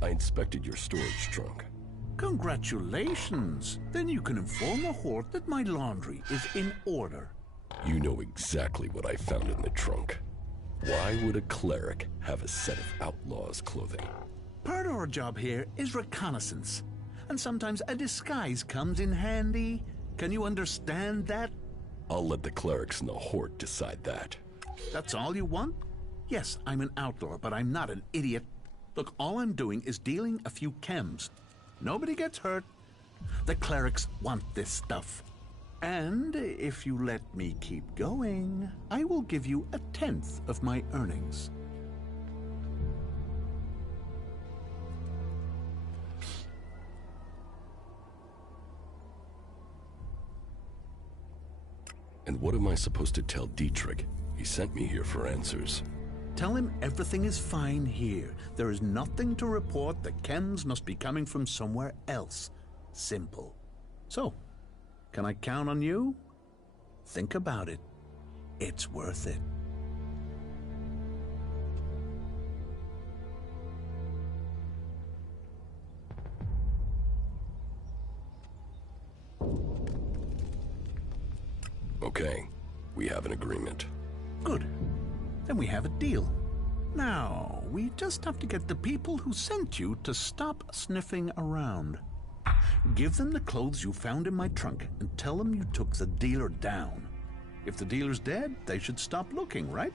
I inspected your storage trunk. Congratulations! Then you can inform the horde that my laundry is in order. You know exactly what I found in the trunk. Why would a cleric have a set of outlaws' clothing? Part of our job here is reconnaissance, and sometimes a disguise comes in handy. Can you understand that? I'll let the clerics in the horde decide that. That's all you want? Yes, I'm an outlaw, but I'm not an idiot. Look, all I'm doing is dealing a few chems. Nobody gets hurt. The clerics want this stuff. And if you let me keep going, I will give you 1/10 of my earnings. And what am I supposed to tell Dietrich? He sent me here for answers. Tell him everything is fine here. There is nothing to report. The chems must be coming from somewhere else. Simple. So, can I count on you? Think about it. It's worth it. Okay, we have an agreement. Good. Then we have a deal. Now, we just have to get the people who sent you to stop sniffing around. Give them the clothes you found in my trunk and tell them you took the dealer down. If the dealer's dead, they should stop looking, right?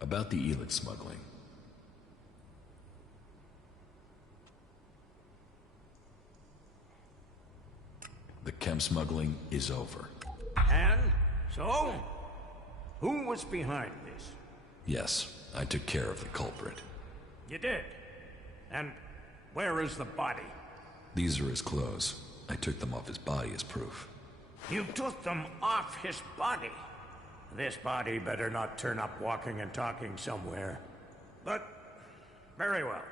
About the ELEX smuggling. The chem smuggling is over. And so, who was behind this? Yes, I took care of the culprit. You did? And where is the body? These are his clothes. I took them off his body as proof. You took them off his body? This body better not turn up walking and talking somewhere. But, very well.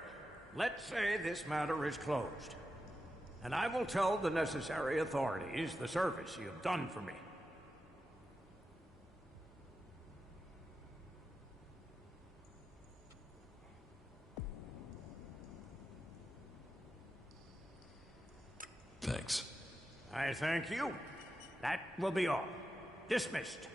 Let's say this matter is closed. And I will tell the necessary authorities the service you have done for me. Thanks. I thank you. That will be all. Dismissed.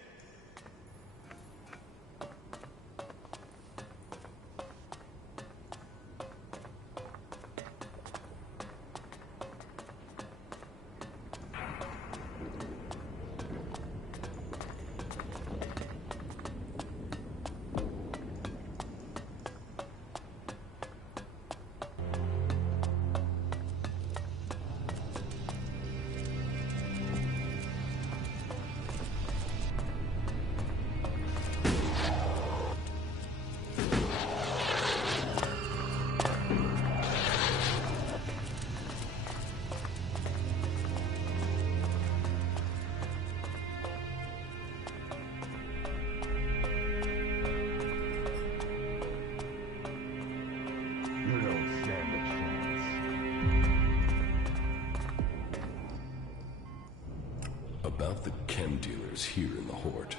About the chem dealers here in the Horde.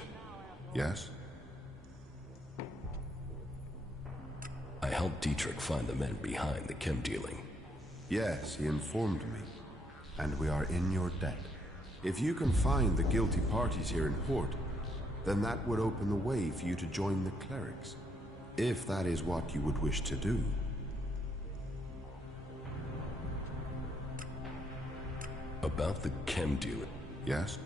Yes? I helped Dietrich find the men behind the chem dealing. Yes, he informed me. And we are in your debt. If you can find the guilty parties here in Horde, then that would open the way for you to join the clerics. If that is what you would wish to do. About the chem dealer. Yes?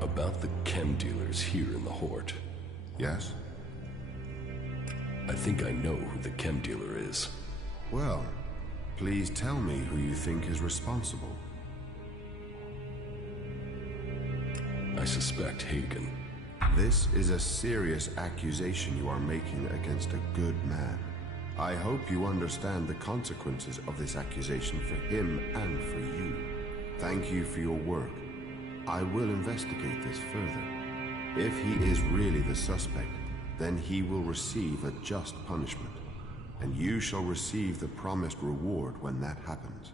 About the chem dealers here in the Horde. Yes? I think I know who the chem dealer is. Well, please tell me who you think is responsible. I suspect Hagen. This is a serious accusation you are making against a good man. I hope you understand the consequences of this accusation for him and for you. Thank you for your work. I will investigate this further. If he is really the suspect, then he will receive a just punishment, and you shall receive the promised reward when that happens.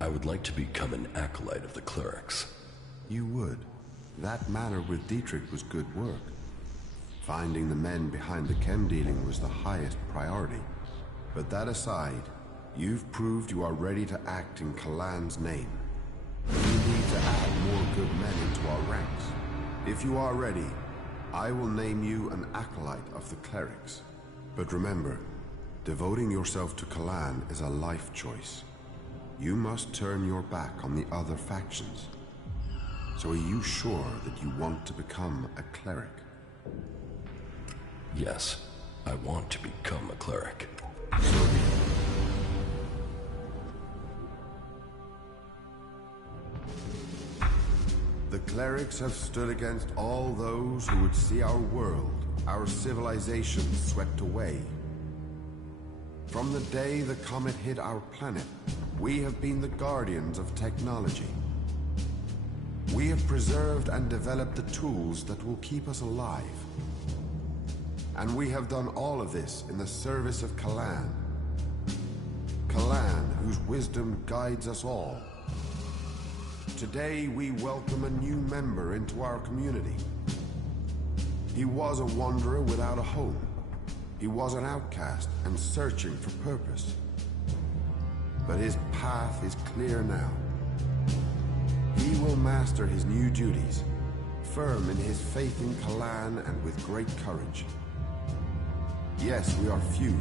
I would like to become an acolyte of the clerics. You would. That matter with Dietrich was good work. Finding the men behind the chem dealing was the highest priority. But that aside, you've proved you are ready to act in Kalan's name. We need to add more good men into our ranks. If you are ready, I will name you an acolyte of the clerics. But remember, devoting yourself to Kalan is a life choice. You must turn your back on the other factions. So are you sure that you want to become a cleric? Yes, I want to become a cleric. So be it. clerics have stood against all those who would see our world, our civilization swept away. From the day the comet hit our planet, we have been the guardians of technology. We have preserved and developed the tools that will keep us alive. And we have done all of this in the service of Kalan. Kalan, whose wisdom guides us all. Today we welcome a new member into our community. He was a wanderer without a home. He was an outcast and searching for purpose. But his path is clear now. He will master his new duties, firm in his faith in Kalan and with great courage. Yes, we are few,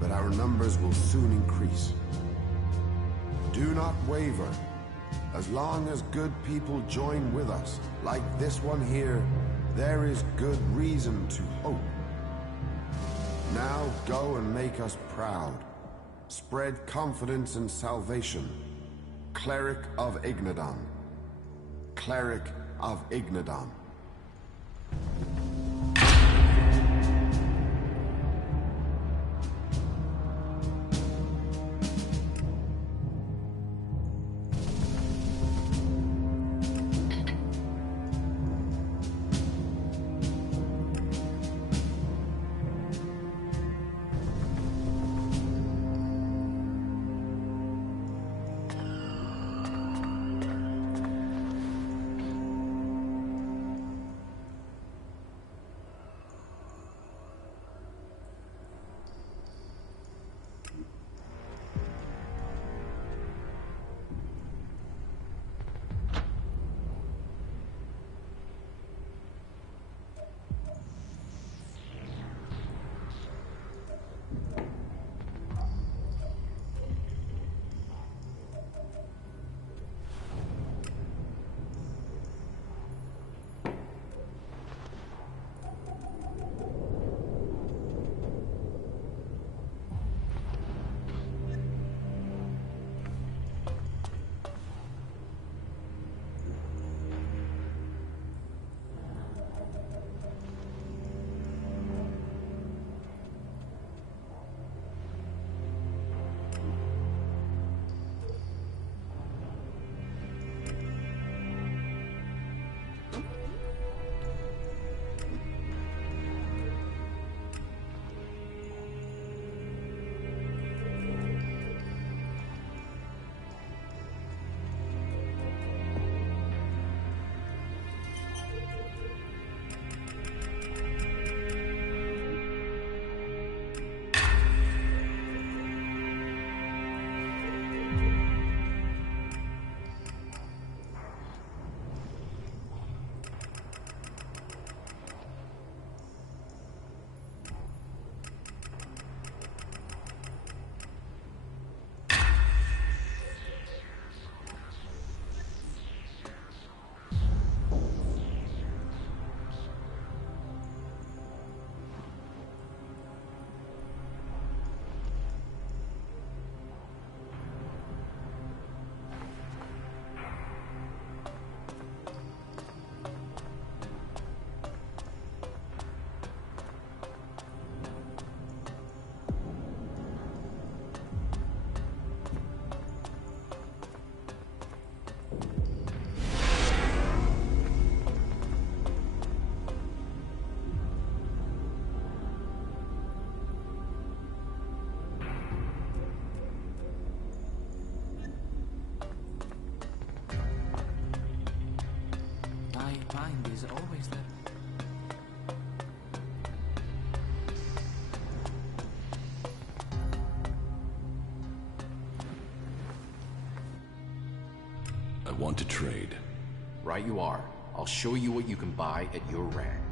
but our numbers will soon increase. Do not waver. As long as good people join with us, like this one here, there is good reason to hope. Now go and make us proud. Spread confidence and salvation. Cleric of Ignadon. Cleric of Ignadon. Mind is always there. I want to trade. Right you are. I'll show you what you can buy at your rank.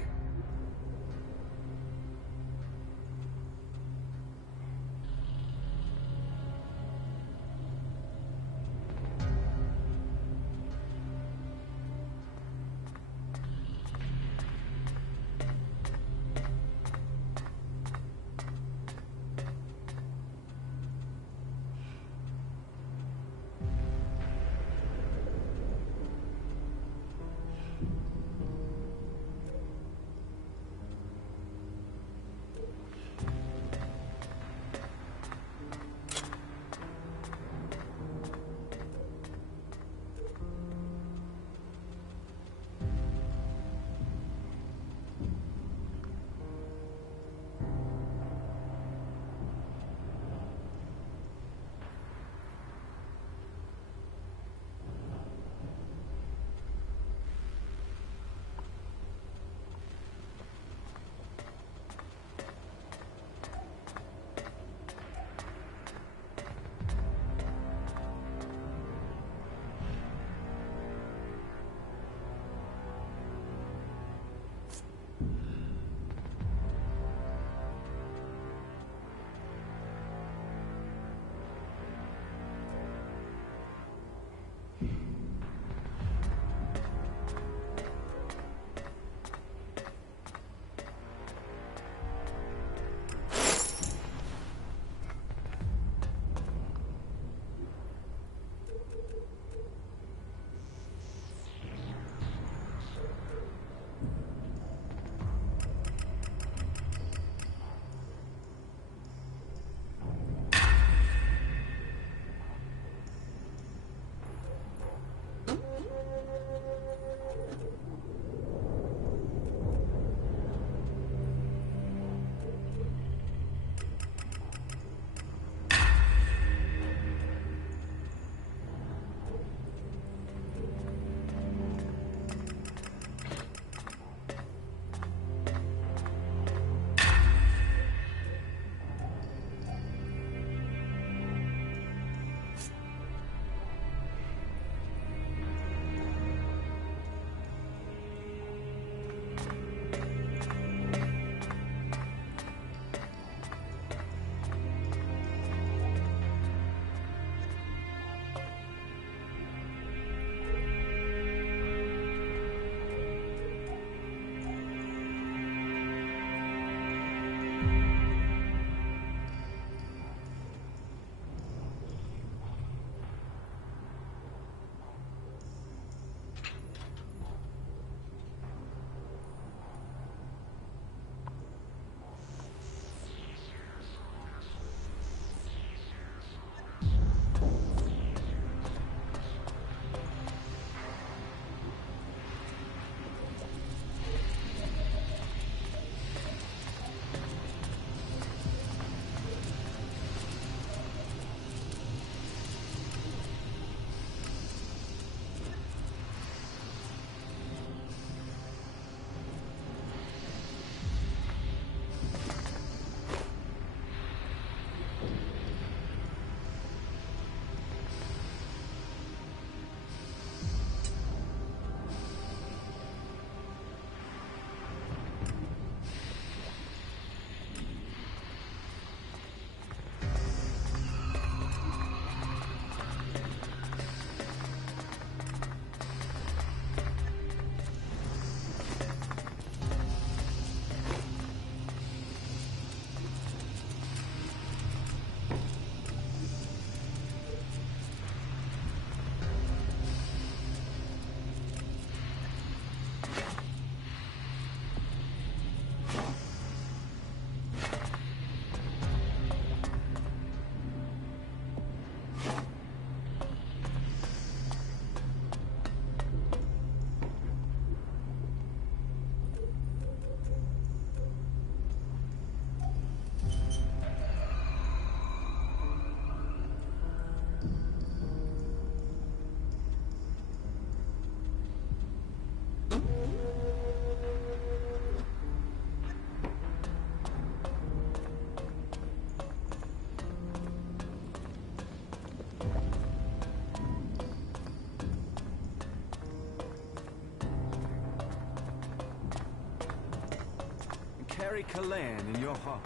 Carry Kalan in your heart.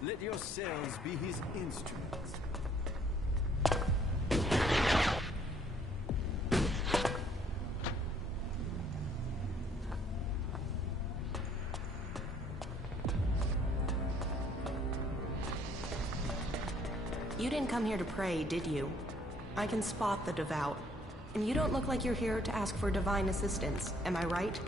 Let yourselves be his instruments. You didn't come here to pray, did you? I can spot the devout. And you don't look like you're here to ask for divine assistance, am I right?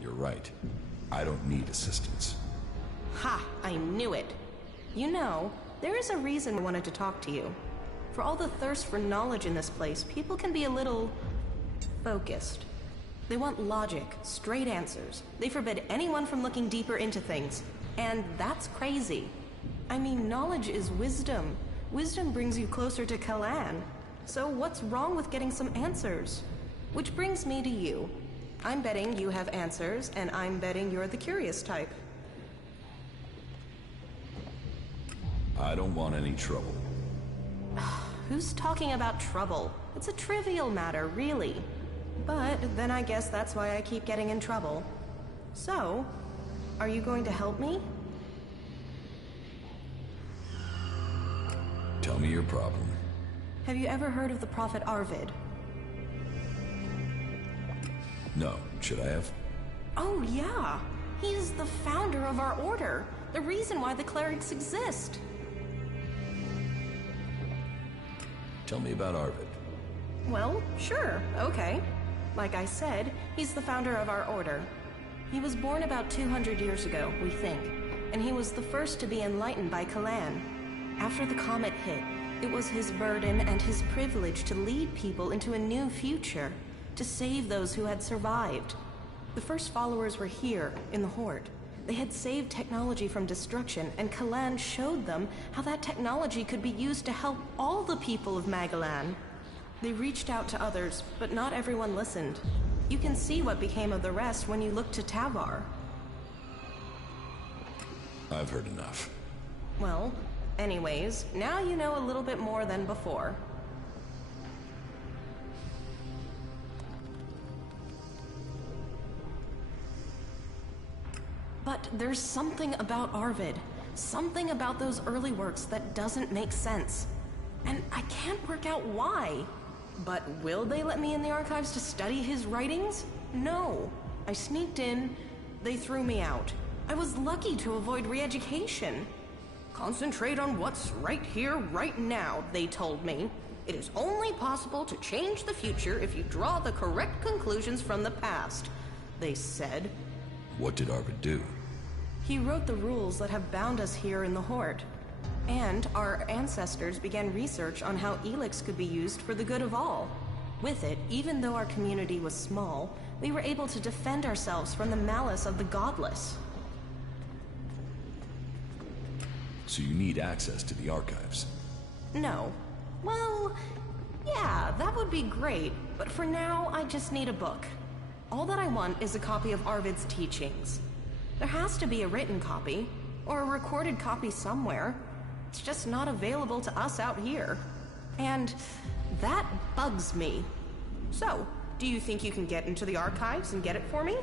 You're right. I don't need assistance. Ha! I knew it! You know, there is a reason I wanted to talk to you. For all the thirst for knowledge in this place, people can be a little focused. They want logic, straight answers. They forbid anyone from looking deeper into things. And that's crazy. I mean, knowledge is wisdom. Wisdom brings you closer to Kalan. So what's wrong with getting some answers? Which brings me to you. I'm betting you have answers, and I'm betting you're the curious type. I don't want any trouble. Who's talking about trouble? It's a trivial matter, really. But then I guess that's why I keep getting in trouble. So, are you going to help me? Tell me your problem. Have you ever heard of the prophet Arvid? No. Should I have? Oh, yeah. He's the founder of our order. The reason why the clerics exist. Tell me about Arvid. Well, sure, okay. Like I said, he's the founder of our order. He was born about 200 years ago, we think, and he was the first to be enlightened by Kalan. After the comet hit, it was his burden and his privilege to lead people into a new future, to save those who had survived. The first followers were here, in the Horde. They had saved technology from destruction, and Kalan showed them how that technology could be used to help all the people of Magalan. They reached out to others, but not everyone listened. You can see what became of the rest when you look to Tavar. I've heard enough. Well, anyways, now you know a little bit more than before. But there's something about Arvid, something about those early works that doesn't make sense. And I can't work out why. But will they let me in the archives to study his writings? No. I sneaked in, they threw me out. I was lucky to avoid re-education. Concentrate on what's right here, right now, they told me. It is only possible to change the future if you draw the correct conclusions from the past, they said. What did Arvid do? He wrote the rules that have bound us here in the Horde. And our ancestors began research on how ELEX could be used for the good of all. With it, even though our community was small, we were able to defend ourselves from the malice of the godless. So you need access to the archives? No. Well, yeah, that would be great, but for now, I just need a book. All that I want is a copy of Arvid's teachings. There has to be a written copy, or a recorded copy somewhere. It's just not available to us out here. And that bugs me. So, do you think you can get into the archives and get it for me?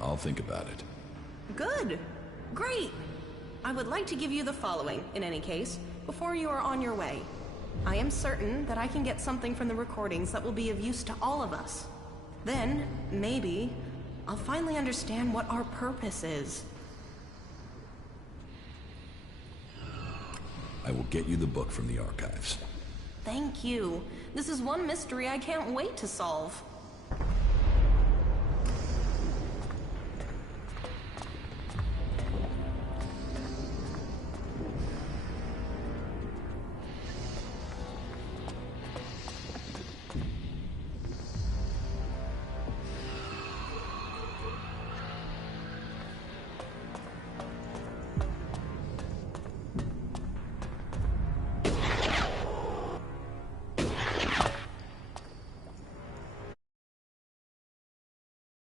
I'll think about it. Good. Great. I would like to give you the following, in any case, before you are on your way. I am certain that I can get something from the recordings that will be of use to all of us. Then, maybe, I'll finally understand what our purpose is. I will get you the book from the archives. Thank you. This is one mystery I can't wait to solve.